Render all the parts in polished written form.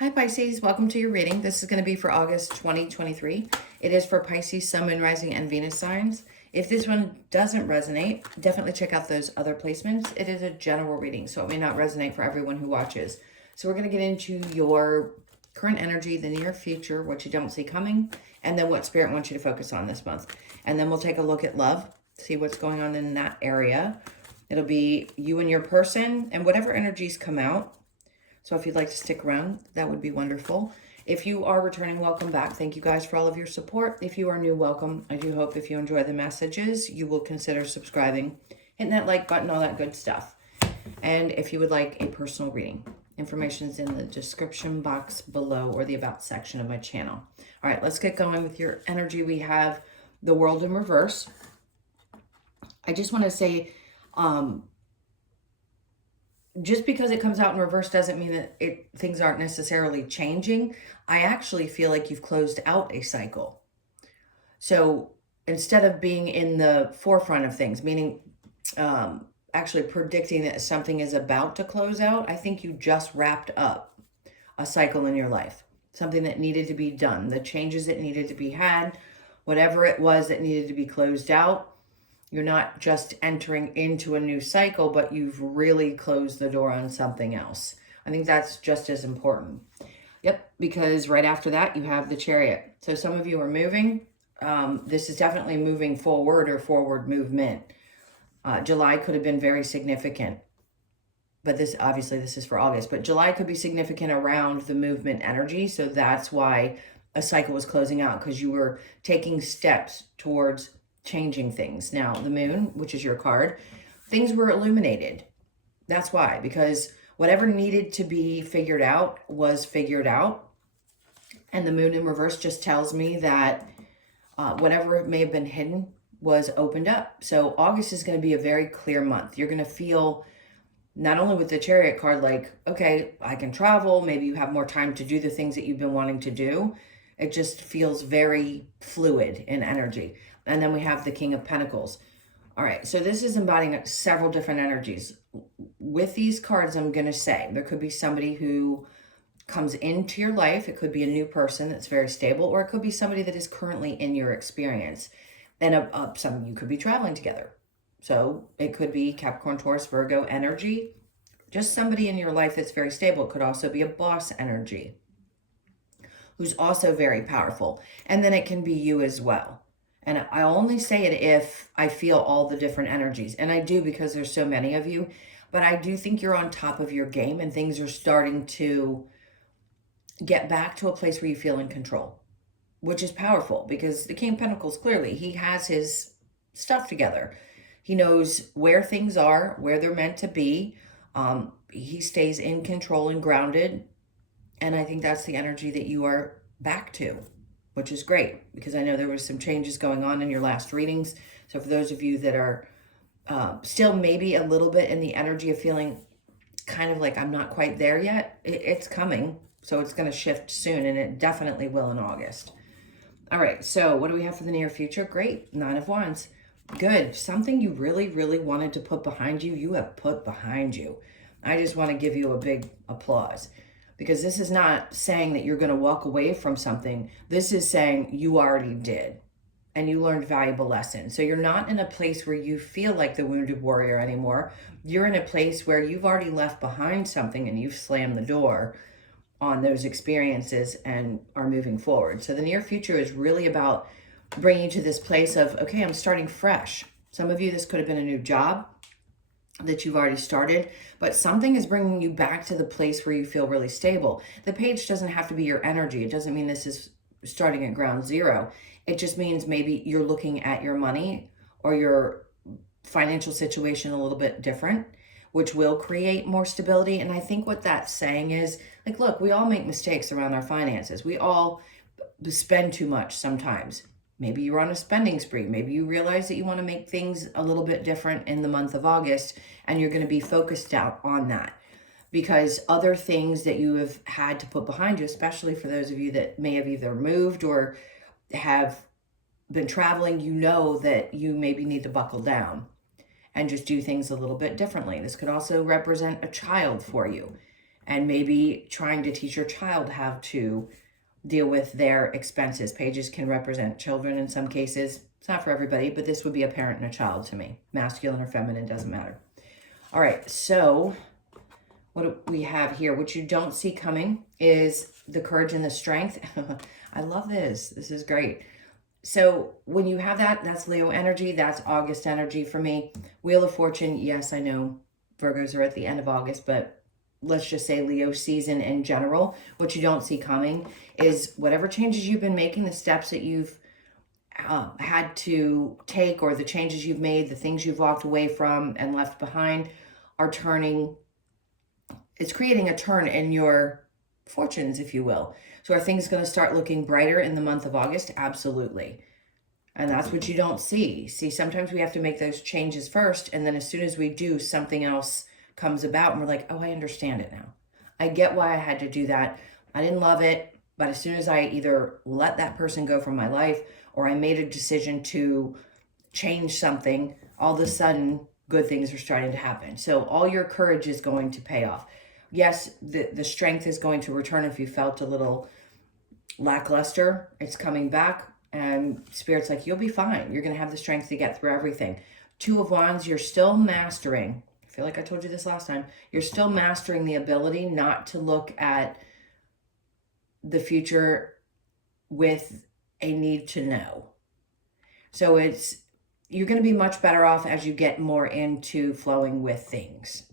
Hi Pisces, welcome to your reading. This is going to be for August 2023. It is for Pisces, Sun, Moon, Rising, and Venus signs. If this one doesn't resonate, definitely check out those other placements. It is a general reading, so it may not resonate for everyone who watches. So we're going to get into your current energy, the near future, what you don't see coming, and then what Spirit wants you to focus on this month. And then we'll take a look at love, see what's going on in that area. It'll be you and your person, and whatever energies come out. So if you'd like to stick around, that would be wonderful. If you are returning, welcome back. Thank you guys for all of your support. If you are new, welcome. I do hope if you enjoy the messages, you will consider subscribing, hitting that like button, all that good stuff. And if you would like a personal reading, information is in the description box below or the about section of my channel. All right, let's get going with your energy. We have the world in reverse. I just want to say, just because it comes out in reverse doesn't mean that things aren't necessarily changing. I actually feel like you've closed out a cycle. So instead of being in the forefront of things, meaning actually predicting that something is about to close out, I think you just wrapped up a cycle in your life. Something that needed to be done, the changes that needed to be had, whatever it was that needed to be closed out. You're not just entering into a new cycle, but you've really closed the door on something else. I think that's just as important. Yep, because right after that, you have the Chariot. So some of you are moving. This is definitely moving forward or forward movement. July could have been very significant. But this is for August. But July could be significant around the movement energy. So that's why a cycle was closing out, because you were taking steps towards changing things. Now, the moon, which is your card, things were illuminated. That's why, because whatever needed to be figured out was figured out. And the moon in reverse just tells me that whatever may have been hidden was opened up. So August is going to be a very clear month. You're going to feel, not only with the Chariot card, like, okay, I can travel. Maybe you have more time to do the things that you've been wanting to do. It just feels very fluid in energy. And then we have the King of Pentacles. All right, so this is embodying several different energies. With these cards, I'm going to say there could be somebody who comes into your life. It could be a new person that's very stable, or it could be somebody that is currently in your experience. And some you could be traveling together. So it could be Capricorn, Taurus, Virgo energy. Just somebody in your life that's very stable. It could also be a boss energy who's also very powerful. And then it can be you as well. And I only say it if I feel all the different energies. And I do, because there's so many of you. But I do think you're on top of your game, and things are starting to get back to a place where you feel in control, which is powerful, because the King of Pentacles, clearly, he has his stuff together. He knows where things are, where they're meant to be. He stays in control and grounded. And I think that's the energy that you are back to, which is great, because I know there was some changes going on in your last readings. So for those of you that are still maybe a little bit in the energy of feeling kind of like I'm not quite there yet, it's coming. So it's going to shift soon, and it definitely will in August. All right, so what do we have for the near future? Great, 9 of Wands. Good. Something you really, really wanted to put behind you, you have put behind you. I just want to give you a big applause, because this is not saying that you're going to walk away from something. This is saying you already did, and you learned valuable lessons. So you're not in a place where you feel like the wounded warrior anymore. You're in a place where you've already left behind something, and you've slammed the door on those experiences and are moving forward. So the near future is really about bringing you to this place of, okay, I'm starting fresh. Some of you, this could have been a new job that you've already started, but something is bringing you back to the place where you feel really stable. The page doesn't have to be your energy. It doesn't mean this is starting at ground zero. It just means maybe you're looking at your money or your financial situation a little bit different, which will create more stability. And I think what that's saying is, like, look, we all make mistakes around our finances. We all spend too much sometimes. Maybe you're on a spending spree. Maybe you realize that you want to make things a little bit different in the month of August, and you're going to be focused out on that, because other things that you have had to put behind you, especially for those of you that may have either moved or have been traveling, you know that you maybe need to buckle down and just do things a little bit differently. This could also represent a child for you. and maybe trying to teach your child how to deal with their expenses. Pages can represent children in some cases. It's not for everybody, but this would be a parent and a child to me. Masculine or feminine, doesn't matter. All right, so what do we have here? What you don't see coming is the courage and the strength. I love this. This is great. So when you have that, that's Leo energy. That's August energy for me. Wheel of Fortune. Yes, I know Virgos are at the end of August, but let's just say Leo season in general. What you don't see coming is whatever changes you've been making, the steps that you've had to take, or the changes you've made, the things you've walked away from and left behind are turning. It's creating a turn in your fortunes, if you will. So are things going to start looking brighter in the month of August? Absolutely. And that's what you don't see. See, sometimes we have to make those changes first, and then as soon as we do, something else comes about, and we're like, oh, I understand it now. I get why I had to do that. I didn't love it, but as soon as I either let that person go from my life, or I made a decision to change something, all of a sudden, good things are starting to happen. So all your courage is going to pay off. Yes, the strength is going to return if you felt a little lackluster. It's coming back, and Spirit's like, you'll be fine. You're going to have the strength to get through everything. Two of Wands, you're still mastering. I feel like I told you this last time. You're still mastering the ability not to look at the future with a need to know. So you're going to be much better off as you get more into flowing with things.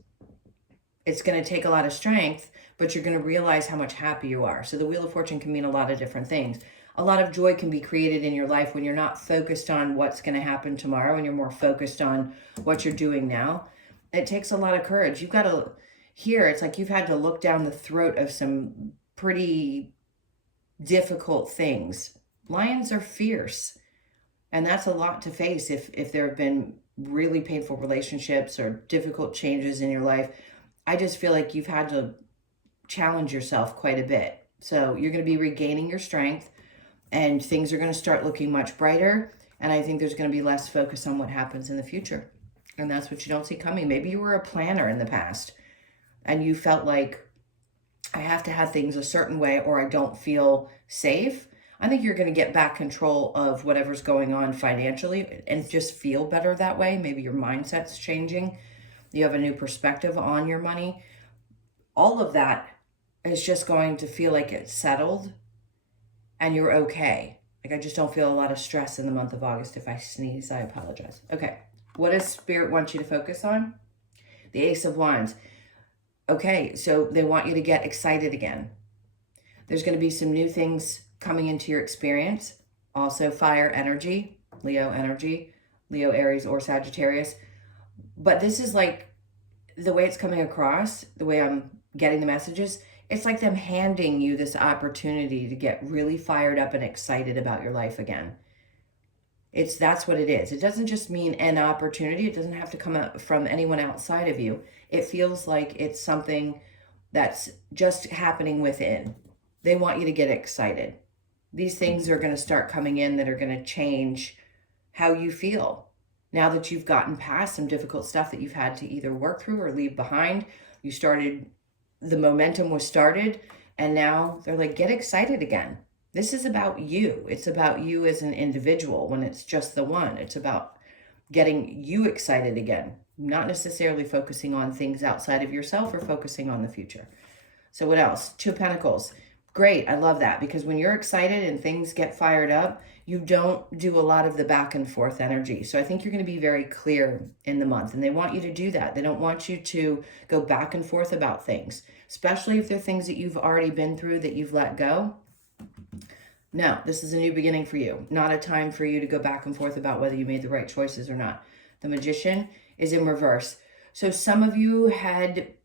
It's going to take a lot of strength, but you're going to realize how much happy you are. So the Wheel of Fortune can mean a lot of different things. A lot of joy can be created in your life when you're not focused on what's going to happen tomorrow, and you're more focused on what you're doing now. It takes a lot of courage. You've got to, here, it's like you've had to look down the throat of some pretty difficult things. Lions are fierce, and that's a lot to face if there have been really painful relationships or difficult changes in your life. I just feel like you've had to challenge yourself quite a bit. So you're going to be regaining your strength, and things are going to start looking much brighter. And I think there's going to be less focus on what happens in the future. And that's what you don't see coming. Maybe you were a planner in the past, and you felt like, I have to have things a certain way or I don't feel safe. I think you're going to get back control of whatever's going on financially and just feel better that way. Maybe your mindset's changing. You have a new perspective on your money. All of that is just going to feel like it's settled and you're okay. Like, I just don't feel a lot of stress in the month of August. If I sneeze, I apologize. Okay. What does Spirit want you to focus on? The Ace of Wands. Okay, so they want you to get excited again. There's going to be some new things coming into your experience. Also fire energy, Leo, Aries, or Sagittarius. But this is like, the way it's coming across, the way I'm getting the messages, it's like them handing you this opportunity to get really fired up and excited about your life again. That's what it is. It doesn't just mean an opportunity. It doesn't have to come out from anyone outside of you. It feels like it's something that's just happening within. They want you to get excited. These things are going to start coming in that are going to change how you feel. Now that you've gotten past some difficult stuff that you've had to either work through or leave behind, the momentum was started, and now they're like, get excited again. This is about you. It's about you as an individual when it's just the one. It's about getting you excited again, not necessarily focusing on things outside of yourself or focusing on the future. So what else? Two of Pentacles. Great. I love that, because when you're excited and things get fired up, you don't do a lot of the back and forth energy. So I think you're going to be very clear in the month, and they want you to do that. They don't want you to go back and forth about things, especially if they're things that you've already been through that you've let go. No, this is a new beginning for you. Not a time for you to go back and forth about whether you made the right choices or not. The Magician is in reverse. So some of you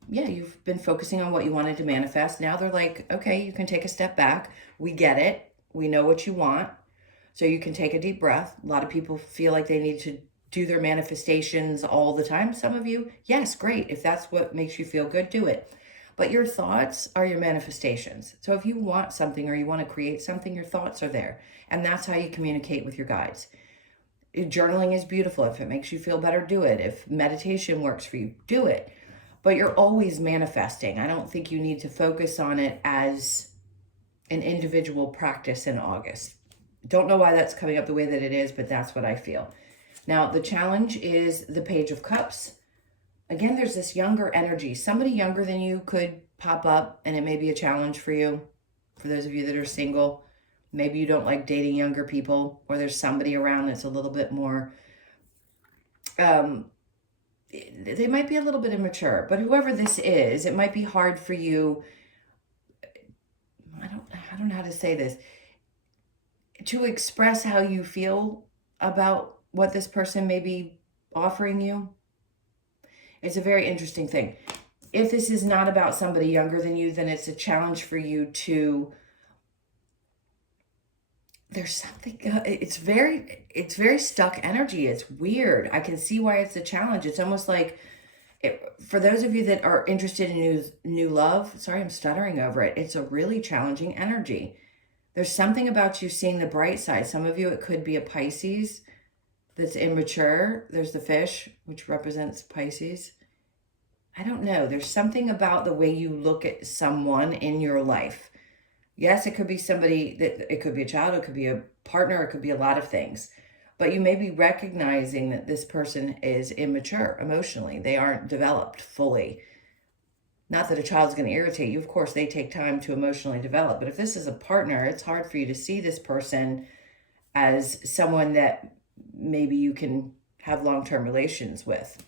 you've been focusing on what you wanted to manifest. Now they're like, okay, you can take a step back. We get it. We know what you want. So you can take a deep breath. A lot of people feel like they need to do their manifestations all the time. Some of you, yes, great. If that's what makes you feel good, do it. But your thoughts are your manifestations. So if you want something or you want to create something, your thoughts are there. And that's how you communicate with your guides. Journaling is beautiful. If it makes you feel better, do it. If meditation works for you, do it. but you're always manifesting. I don't think you need to focus on it as an individual practice in August. Don't know why that's coming up the way that it is, but that's what I feel. Now, the challenge is the Page of Cups. Again, there's this younger energy. Somebody younger than you could pop up, and it may be a challenge for you. For those of you that are single, maybe you don't like dating younger people, or there's somebody around that's a little bit more, they might be a little bit immature, but whoever this is, it might be hard for you. I don't know how to say this, to express how you feel about what this person may be offering you. It's a very interesting thing. If this is not about somebody younger than you, then it's a challenge for you to, there's something, it's very stuck energy. It's weird. I can see why it's a challenge. It's almost like, for those of you that are interested in new love, sorry, I'm stuttering over it. It's a really challenging energy. There's something about you seeing the bright side. Some of you, it could be a Pisces that's immature. There's the fish, which represents Pisces. I don't know. There's something about the way you look at someone in your life. Yes, it could be somebody that, it could be a child, it could be a partner, it could be a lot of things. But you may be recognizing that this person is immature emotionally. They aren't developed fully. Not that a child's going to irritate you. Of course, they take time to emotionally develop. But if this is a partner, it's hard for you to see this person as someone that maybe you can have long-term relations with.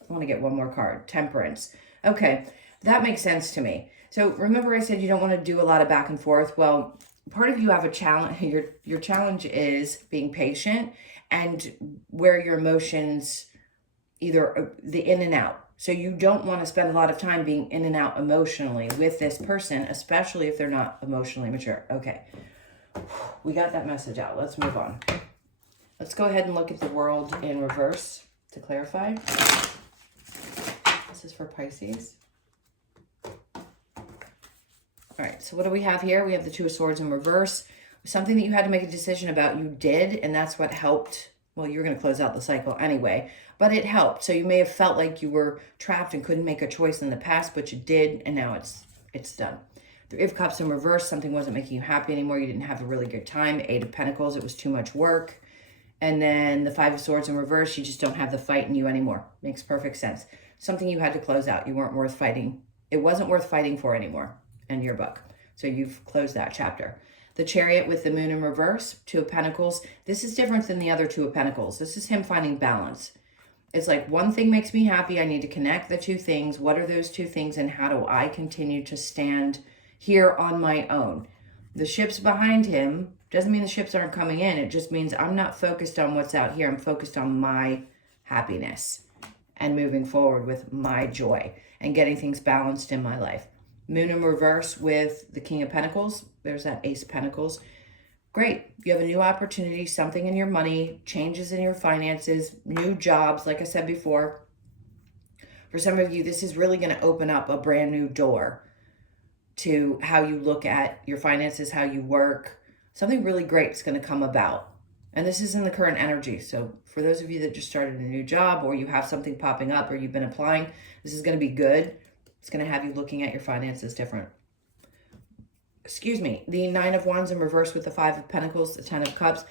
I want to get one more card. Temperance. Okay, that makes sense to me. So remember I said you don't want to do a lot of back and forth. Well, part of you have a challenge. Your challenge is being patient and where your emotions, either the in and out. So you don't want to spend a lot of time being in and out emotionally with this person, especially if they're not emotionally mature. Okay, we got that message out. Let's move on. Let's go ahead and look at the world in reverse to clarify. This is for Pisces. All right, so what do we have here? We have the Two of Swords in reverse. Something that you had to make a decision about, you did, and that's what helped. Well, you're going to close out the cycle anyway, but it helped. So you may have felt like you were trapped and couldn't make a choice in the past, but you did, and now it's done. Three of Cups in reverse, something wasn't making you happy anymore. You didn't have a really good time. Eight of Pentacles, it was too much work. And then the Five of Swords in reverse, you just don't have the fight in you anymore. Makes perfect sense. Something you had to close out. You weren't worth fighting. It wasn't worth fighting for anymore in your book. So you've closed that chapter. The Chariot with the Moon in reverse, Two of Pentacles. This is different than the other Two of Pentacles. This is him finding balance. It's like, one thing makes me happy. I need to connect the two things. What are those two things, and how do I continue to stand here on my own? The ships behind him doesn't mean the ships aren't coming in. It just means I'm not focused on what's out here. I'm focused on my happiness and moving forward with my joy and getting things balanced in my life. Moon in reverse with the King of Pentacles. There's that Ace of Pentacles. Great. You have a new opportunity, something in your money, changes in your finances, new jobs, like I said before. For some of you, this is really going to open up a brand new door to how you look at your finances, how you work. Something really great is going to come about. And this is in the current energy. So for those of you that just started a new job, or you have something popping up, or you've been applying, this is going to be good. It's going to have you looking at your finances different. Excuse me. The Nine of Wands in reverse with the Five of Pentacles, the Ten of Cups.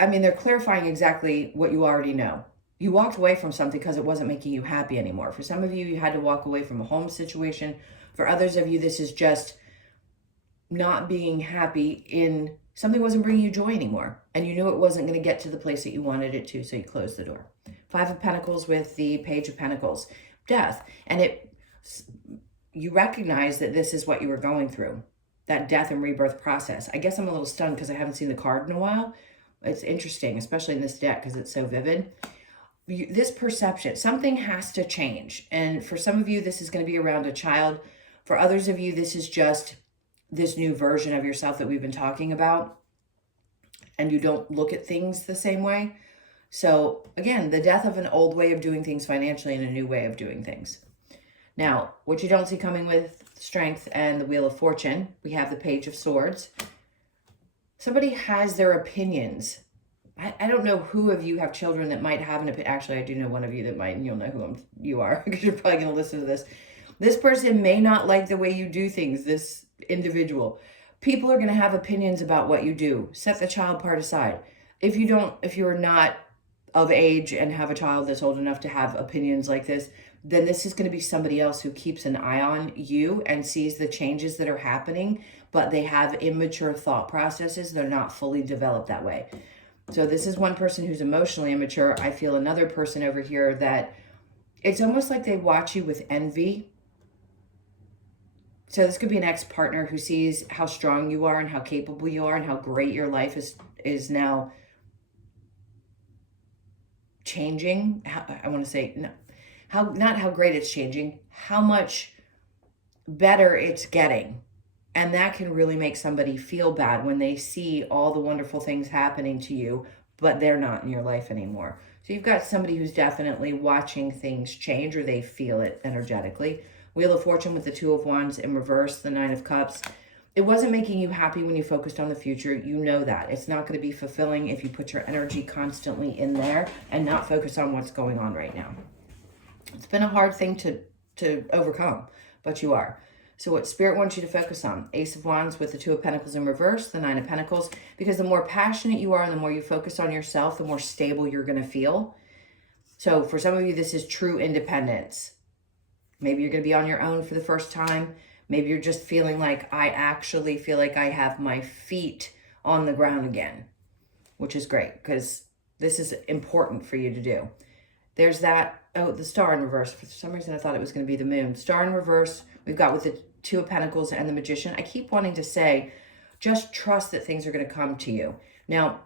I mean, they're clarifying exactly what you already know. You walked away from something because it wasn't making you happy anymore. For some of you, you had to walk away from a home situation. For others of you, this is just not being happy in something wasn't bringing you joy anymore. And you knew it wasn't going to get to the place that you wanted it to, so you closed the door. Five of Pentacles with the Page of Pentacles. Death. And you recognize that this is what you were going through, that death and rebirth process. I guess I'm a little stunned because I haven't seen the card in a while. It's interesting, especially in this deck because it's so vivid. This perception, something has to change. And for some of you, this is going to be around a child. For others of you, this is just this new version of yourself that we've been talking about. And you don't look at things the same way. So again, the death of an old way of doing things financially and a new way of doing things. Now, what you don't see coming with Strength and the Wheel of Fortune, we have the Page of Swords. Somebody has their opinions I don't know who of you have children that might have an opinion. Actually, I do know one of you that might, and you'll know who you are because you're probably going to listen to this. This person may not like the way you do things, this individual. People are going to have opinions about what you do. Set the child part aside. If you're not of age and have a child that's old enough to have opinions like this, then this is going to be somebody else who keeps an eye on you and sees the changes that are happening, but they have immature thought processes. They're not fully developed that way. So this is one person who's emotionally immature. I feel another person over here that it's almost like they watch you with envy. So this could be an ex-partner who sees how strong you are and how capable you are and how great your life is now changing. I want to say, no, not how great it's changing, how much better it's getting. And that can really make somebody feel bad when they see all the wonderful things happening to you, but they're not in your life anymore. So you've got somebody who's definitely watching things change, or they feel it energetically. Wheel of Fortune with the Two of Wands in reverse, the Nine of Cups. It wasn't making you happy when you focused on the future. You know that. It's not going to be fulfilling if you put your energy constantly in there and not focus on what's going on right now. It's been a hard thing to overcome, but you are. So what Spirit wants you to focus on? Ace of Wands with the Two of Pentacles in reverse, the Nine of Pentacles. Because the more passionate you are and the more you focus on yourself, the more stable you're going to feel. So for some of you, this is true independence. Maybe you're going to be on your own for the first time. Maybe you're just feeling like, I actually feel like I have my feet on the ground again, which is great because this is important for you to do. There's that, the Star in reverse. For some reason, I thought it was going to be the Moon. Star in reverse, we've got with the Two of Pentacles and the Magician. I keep wanting to say, just trust that things are going to come to you. Now,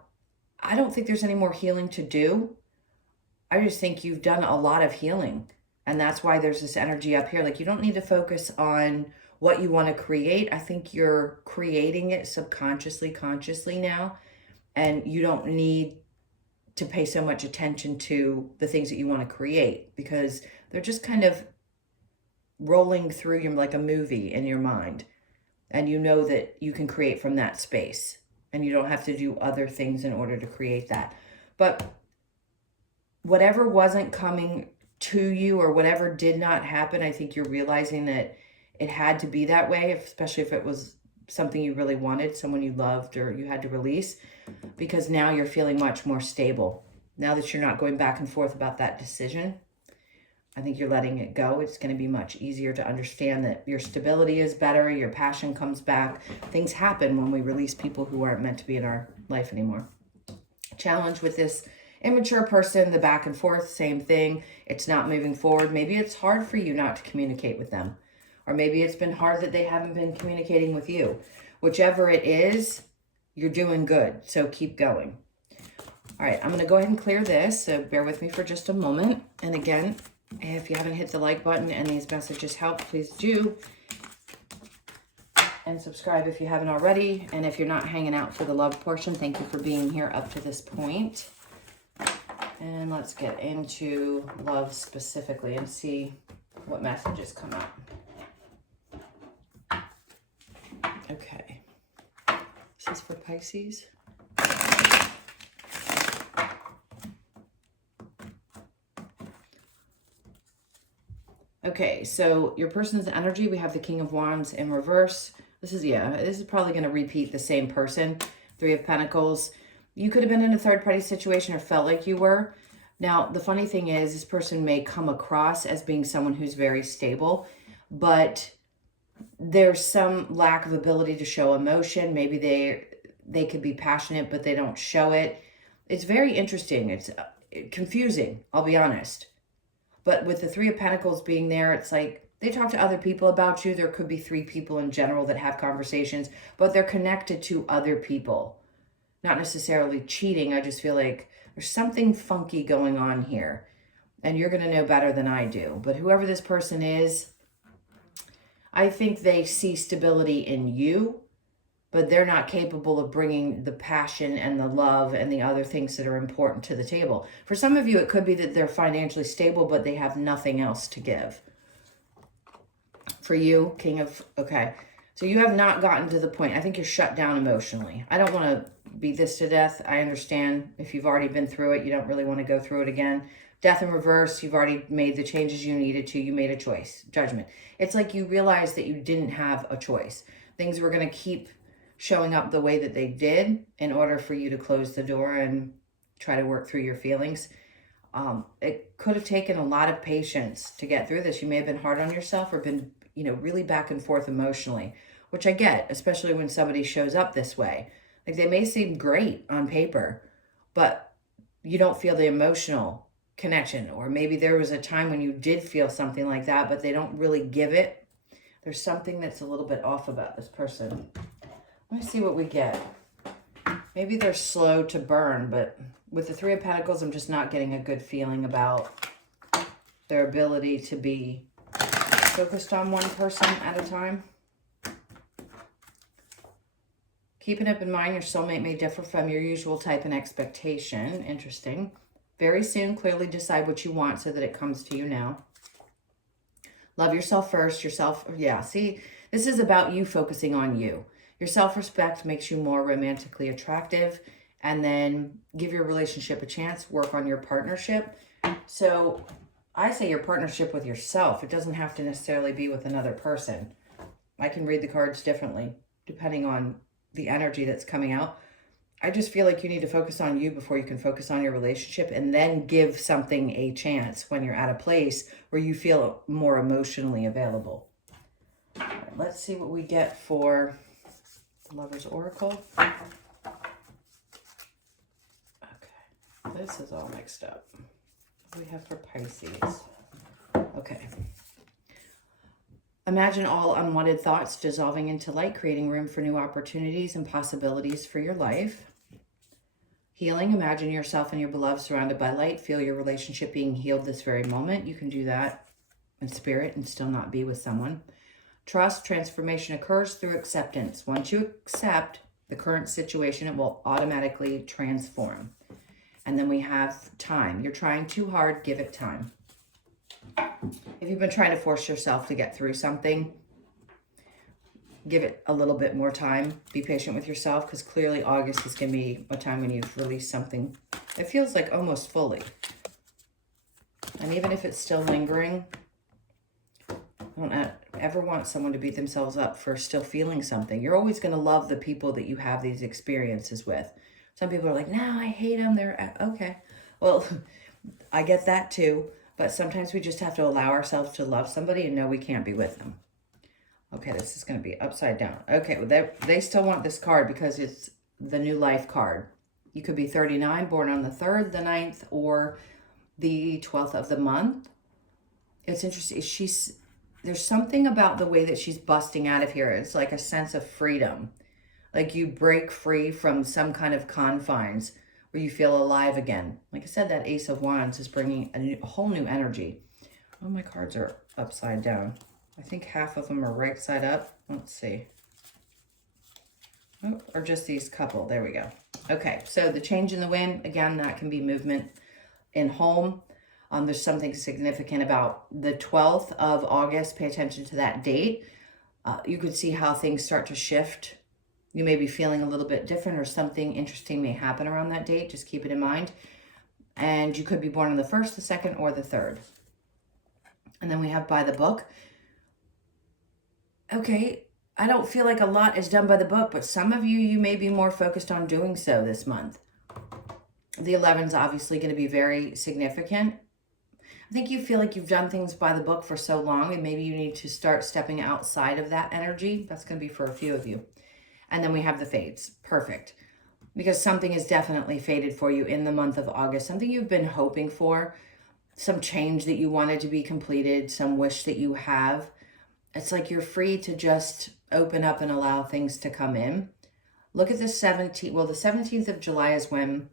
I don't think there's any more healing to do. I just think you've done a lot of healing. And that's why there's this energy up here. Like, you don't need to focus on what you want to create. I think you're creating it subconsciously, consciously now. And you don't need to pay so much attention to the things that you want to create because they're just kind of rolling through you like a movie in your mind. And you know that you can create from that space. And you don't have to do other things in order to create that. But whatever wasn't coming to you or whatever did not happen, I think you're realizing that it had to be that way, especially if it was something you really wanted, someone you loved or you had to release, because now you're feeling much more stable. Now that you're not going back and forth about that decision, I think you're letting it go. It's going to be much easier to understand that your stability is better, your passion comes back. Things happen when we release people who aren't meant to be in our life anymore. Challenge with this immature person, the back and forth, same thing. It's not moving forward. Maybe it's hard for you not to communicate with them. Or maybe it's been hard that they haven't been communicating with you. Whichever it is, you're doing good. So keep going. All right, I'm going to go ahead and clear this. So bear with me for just a moment. And again, if you haven't hit the like button and these messages help, please do. And subscribe if you haven't already. And if you're not hanging out for the love portion, thank you for being here up to this point. And let's get into love specifically and see what messages come up. Okay. This is for Pisces. Okay, so your person's energy, we have the King of Wands in reverse. This is probably going to repeat the same person. Three of Pentacles. You could have been in a third-party situation or felt like you were. Now, the funny thing is, this person may come across as being someone who's very stable, but there's some lack of ability to show emotion. Maybe they could be passionate, but they don't show it. It's very interesting. It's confusing, I'll be honest. But with the Three of Pentacles being there, it's like they talk to other people about you. There could be three people in general that have conversations, but they're connected to other people. Not necessarily cheating. I just feel like there's something funky going on here. And you're going to know better than I do. But whoever this person is, I think they see stability in you, but they're not capable of bringing the passion and the love and the other things that are important to the table. For some of you, it could be that they're financially stable, but they have nothing else to give. For you, okay. So you have not gotten to the point. I think you're shut down emotionally. I don't want to beat this to death. I understand if you've already been through it, you don't really want to go through it again. Death in reverse, you've already made the changes you needed to. You made a choice. Judgment. It's like you realized that you didn't have a choice. Things were going to keep showing up the way that they did in order for you to close the door and try to work through your feelings. It could have taken a lot of patience to get through this. You may have been hard on yourself or been, really back and forth emotionally, which I get, especially when somebody shows up this way. Like, they may seem great on paper, but you don't feel the emotional connection. Or maybe there was a time when you did feel something like that, but they don't really give it. There's something that's a little bit off about this person. Let me see what we get. Maybe they're slow to burn, but with the Three of Pentacles, I'm just not getting a good feeling about their ability to be focused on one person at a time. Keeping it in mind, your soulmate may differ from your usual type and expectation. Interesting. Very soon, clearly decide what you want so that it comes to you now. Love yourself first. See, this is about you focusing on you. Your self-respect makes you more romantically attractive. And then give your relationship a chance. Work on your partnership. So I say your partnership with yourself. It doesn't have to necessarily be with another person. I can read the cards differently depending on the energy that's coming out. I just feel like you need to focus on you before you can focus on your relationship, and then give something a chance when you're at a place where you feel more emotionally available. All right, let's see what we get for the Lover's Oracle. Okay, this is all mixed up. What do we have for Pisces? Okay. Imagine all unwanted thoughts dissolving into light, creating room for new opportunities and possibilities for your life. Healing, imagine yourself and your beloved surrounded by light. Feel your relationship being healed this very moment. You can do that in spirit and still not be with someone. Trust, transformation occurs through acceptance. Once you accept the current situation, it will automatically transform. And then we have time. You're trying too hard, give it time. If you've been trying to force yourself to get through something, give it a little bit more time. Be patient with yourself, because clearly August is going to be a time when you've released something. It feels like almost fully. And even if it's still lingering, I don't ever want someone to beat themselves up for still feeling something. You're always going to love the people that you have these experiences with. Some people are like, no, I hate them. They're okay. Well, I get that too. But sometimes we just have to allow ourselves to love somebody and know we can't be with them. Okay, this is going to be upside down. Okay, well, they still want this card because it's the new life card. You could be 39, born on the 3rd, the 9th, or the 12th of the month. It's interesting. There's something about the way that she's busting out of here. It's like a sense of freedom. Like you break free from some kind of confines where you feel alive again. Like I said, that Ace of Wands is bringing a whole new energy. Oh, my cards are upside down. I think half of them are right side up. Let's see. Oh, or just these couple. There we go. Okay, so the change in the wind, again, that can be movement in home. There's something significant about the 12th of August. Pay attention to that date. You could see how things start to shift. You may be feeling a little bit different, or something interesting may happen around that date. Just keep it in mind. And you could be born on the 1st, the 2nd, or the 3rd. And then we have by the book. Okay, I don't feel like a lot is done by the book, but some of you may be more focused on doing so this month. The 11 is obviously going to be very significant. I think you feel like you've done things by the book for so long, and maybe you need to start stepping outside of that energy. That's going to be for a few of you. And then we have the fades. Perfect. Because something is definitely faded for you in the month of August. Something you've been hoping for. Some change that you wanted to be completed. Some wish that you have. It's like you're free to just open up and allow things to come in. Look at the 17th. Well, the 17th of July is when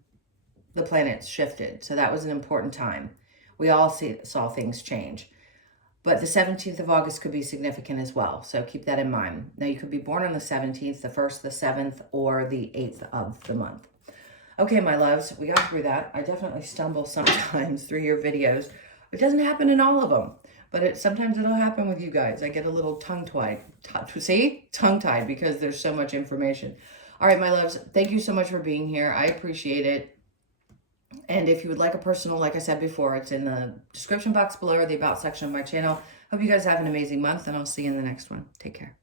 the planets shifted. So that was an important time. We all saw things change. But the 17th of August could be significant as well. So keep that in mind. Now, you could be born on the 17th, the 1st, the 7th, or the 8th of the month. Okay, my loves, we got through that. I definitely stumble sometimes through your videos. It doesn't happen in all of them, but sometimes it'll happen with you guys. I get a little tongue-tied. See? Tongue-tied because there's so much information. All right, my loves, thank you so much for being here. I appreciate it. And if you would like a personal, like I said before, it's in the description box below or the about section of my channel. Hope you guys have an amazing month, and I'll see you in the next one. Take care.